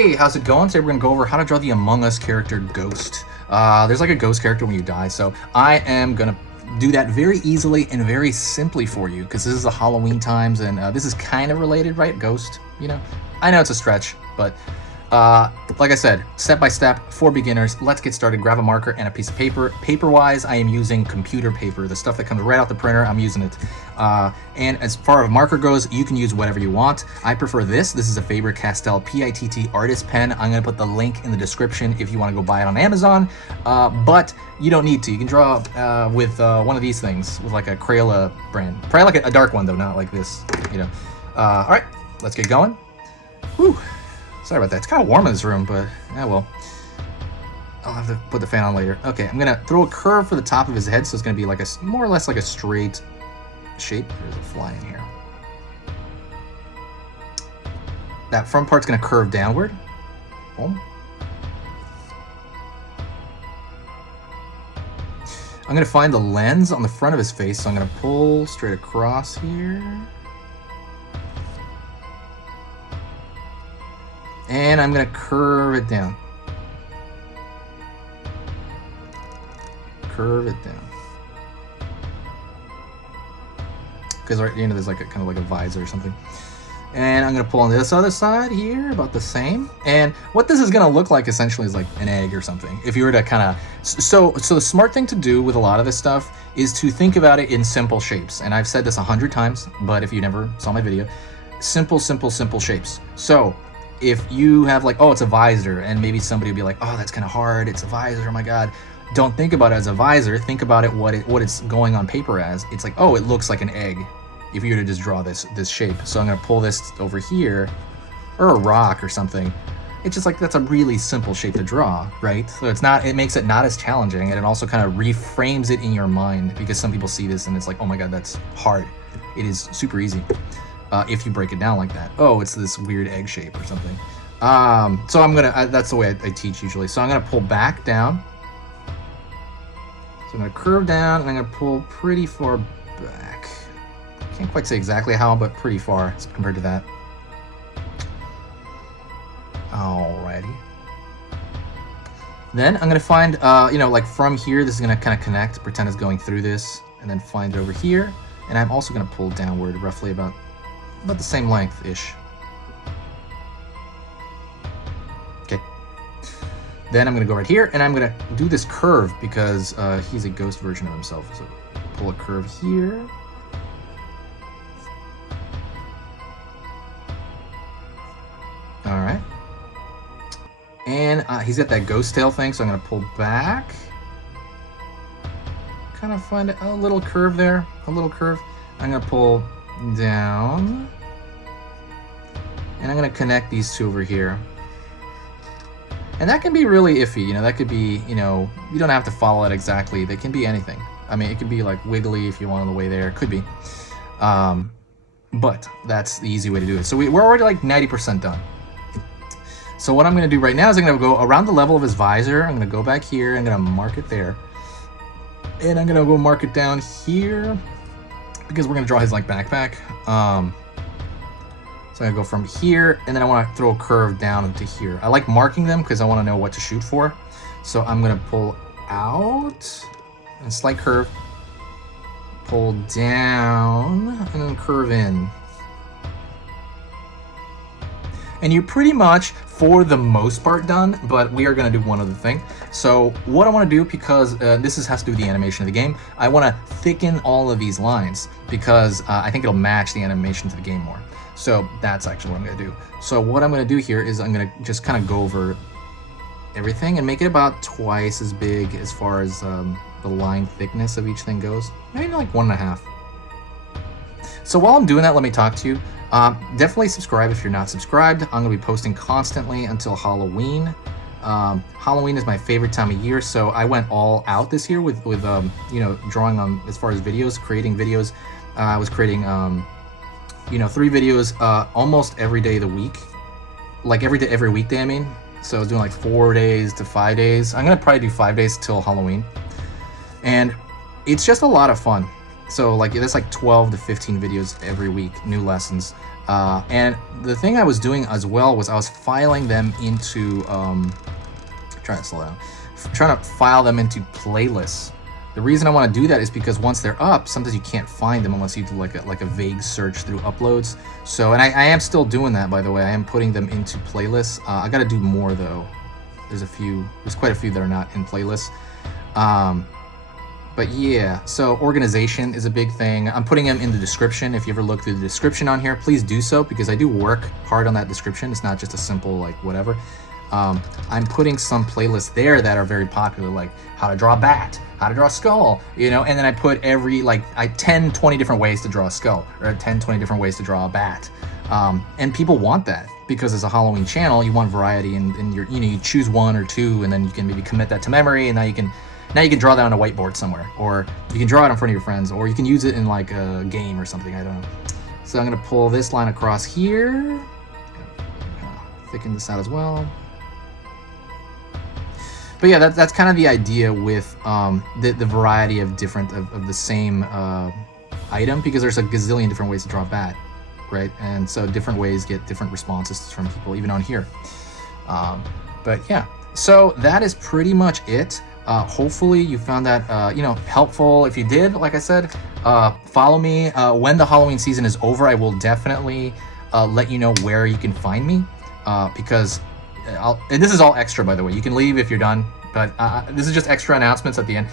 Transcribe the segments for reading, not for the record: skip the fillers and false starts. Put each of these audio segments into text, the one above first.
Hey, how's it going? Today we're gonna go over how to draw the Among Us character Ghost. There's like a ghost character when you die, so I am gonna do that very easily and very simply for you because this is the Halloween times and this is kind of related, right? Ghost, you know? I know it's a stretch, but like I said, step by step for beginners. Let's get started. Grab a marker and a piece of paper. Paper-wise, I am using computer paper, the stuff that comes right out the printer. I'm using it. And as far as marker goes, you can use whatever you want. I prefer this. This is a Faber-Castell PITT artist pen. I'm going to put the link in the description if you want to go buy it on Amazon. But you don't need to. You can draw with one of these things, with like a Crayola brand. Probably like a dark one though, not like this. You know. All right, let's get going. Whew. Sorry about that. It's kind of warm in this room, but yeah, well. I'll have to put the fan on later. Okay, I'm gonna throw a curve for the top of his head, so it's gonna be like a more or less like a straight shape. There's a fly in here. That front part's gonna curve downward. Boom. I'm gonna find the lens on the front of his face, so I'm gonna pull straight across here. And I'm gonna curve it down. Curve it down. Because right at the end of there's like a kind of like a visor or something. And I'm gonna pull on this other side here, about the same. And what this is gonna look like essentially is like an egg or something. If you were to kind of, so the smart thing to do with a lot of this stuff is to think about it in simple shapes. And I've said this 100 times, but if you never saw my video, simple shapes. So if you have like, oh, it's a visor, and maybe somebody would be like, oh, that's kind of hard, it's a visor, oh my god. Don't think about it as a visor, think about it what it's going on paper as. It's like, oh, it looks like an egg if you were to just draw this shape. So I'm gonna pull this over here, or a rock or something. It's just like, that's a really simple shape to draw, right? So it makes it not as challenging, and it also kind of reframes it in your mind, because some people see this and it's like, oh my god, that's hard. It is super easy. If you break it down like that. Oh, it's this weird egg shape or something. So I'm gonna, that's the way I teach usually. So I'm gonna pull back down. So I'm gonna curve down and I'm gonna pull pretty far back. Can't quite say exactly how, but pretty far compared to that. Alrighty. Then I'm gonna find, you know, like from here, this is gonna kind of connect, pretend it's going through this, and then find it over here. And I'm also gonna pull downward roughly about the same length-ish. Okay. Then I'm gonna go right here, and I'm gonna do this curve because he's a ghost version of himself. So pull a curve here. All right. And he's got that ghost tail thing, so I'm gonna pull back. Kind of find a little curve there, a little curve. I'm gonna pull down. And I'm gonna connect these two over here. And that can be really iffy, you know, that could be, you know, you don't have to follow it exactly. They can be anything. I mean, it could be like wiggly if you want on the way there, it could be. But that's the easy way to do it. So we're already like 90% done. So what I'm gonna do right now is I'm gonna go around the level of his visor. I'm gonna go back here, I'm gonna mark it there. And I'm gonna go mark it down here because we're gonna draw his like backpack. So I'm gonna go from here, and then I wanna throw a curve down into here. I like marking them because I wanna know what to shoot for. So I'm gonna pull out, and slight curve, pull down, and then curve in. And you're pretty much, for the most part, done, but we are gonna do one other thing. So what I wanna do, because this has to do with the animation of the game, I wanna thicken all of these lines because I think it'll match the animation to the game more. So that's actually what I'm gonna do. So what I'm gonna do here is I'm gonna just kind of go over everything and make it about twice as big as far as the line thickness of each thing goes. Maybe like 1.5. So while I'm doing that, let me talk to you. Definitely subscribe if you're not subscribed. I'm gonna be posting constantly until Halloween. Halloween is my favorite time of year, so I went all out this year with you know, drawing on as far as videos, creating videos. I was creating you know, 3 videos almost every day of the week, like every weekday, I mean. So I was doing like 4 days to 5 days. I'm gonna probably do 5 days till Halloween, and it's just a lot of fun. So like that's like 12 to 15 videos every week, new lessons. And the thing I was doing as well was I was filing them into, trying to file them into playlists. The reason I want to do that is because once they're up, sometimes you can't find them unless you do like a vague search through uploads. So, and I am still doing that, by the way. I am putting them into playlists. I got to do more though. There's quite a few that are not in playlists. But yeah, so organization is a big thing. I'm putting them in the description. If you ever look through the description on here, please do so, because I do work hard on that description. It's not just a simple like whatever. I'm putting some playlists there that are very popular, like how to draw a bat, how to draw a skull, you know, and then I put 10, 20 different ways to draw a skull, or 10, 20 different ways to draw a bat. And people want that, because as a Halloween channel, you want variety, and you choose one or two, and then you can maybe commit that to memory, and now you can draw that on a whiteboard somewhere, or you can draw it in front of your friends, or you can use it in like a game or something, I don't know. So I'm gonna pull this line across here, thicken this out as well. But yeah, that's kind of the idea with the variety of different of the same item, because there's a gazillion different ways to draw a bat, right? And so different ways get different responses from people, even on here. But yeah, so that is pretty much it. Hopefully you found that helpful. If you did, like I said, follow me. When the Halloween season is over, I will definitely let you know where you can find me, because and this is all extra, by the way. You can leave if you're done, but this is just extra announcements at the end.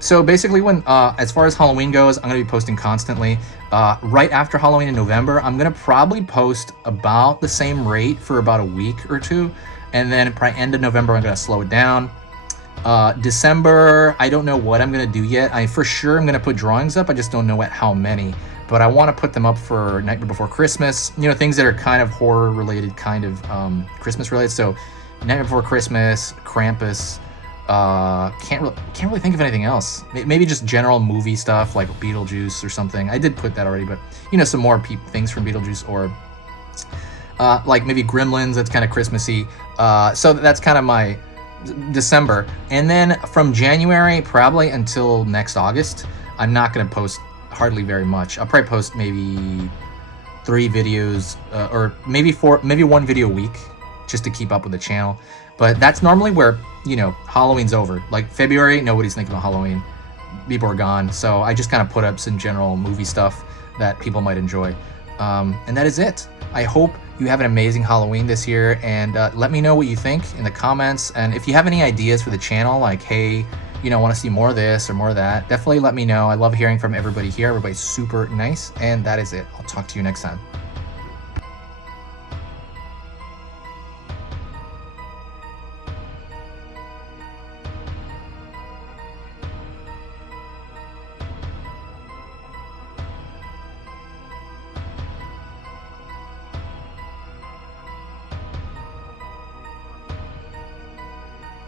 So basically, when as far as Halloween goes, I'm going to be posting constantly. Right after Halloween in November, I'm going to probably post about the same rate for about a week or two. And then probably end of November, I'm going to slow it down. December, I don't know what I'm going to do yet. For sure, I'm going to put drawings up. I just don't know at how many. But I want to put them up for Nightmare Before Christmas. You know, things that are kind of horror related, kind of Christmas related. So Nightmare Before Christmas, Krampus. Can't really think of anything else. Maybe just general movie stuff like Beetlejuice or something. I did put that already, but you know, some more things from Beetlejuice, or like maybe Gremlins. That's kind of Christmassy. So that's kind of my December. And then from January probably until next August, I'm not going to post hardly very much. I'll probably post maybe 3 videos, or maybe 4, maybe 1 video a week, just to keep up with the channel. But that's normally where, you know, Halloween's over. Like February, nobody's thinking about Halloween. People are gone. So I just kind of put up some general movie stuff that people might enjoy. And that is it. I hope you have an amazing Halloween this year, and let me know what you think in the comments. And if you have any ideas for the channel, like, hey, you know, want to see more of this or more of that, definitely let me know. I love hearing from everybody here. Everybody's super nice. And that is it. I'll talk to you next time.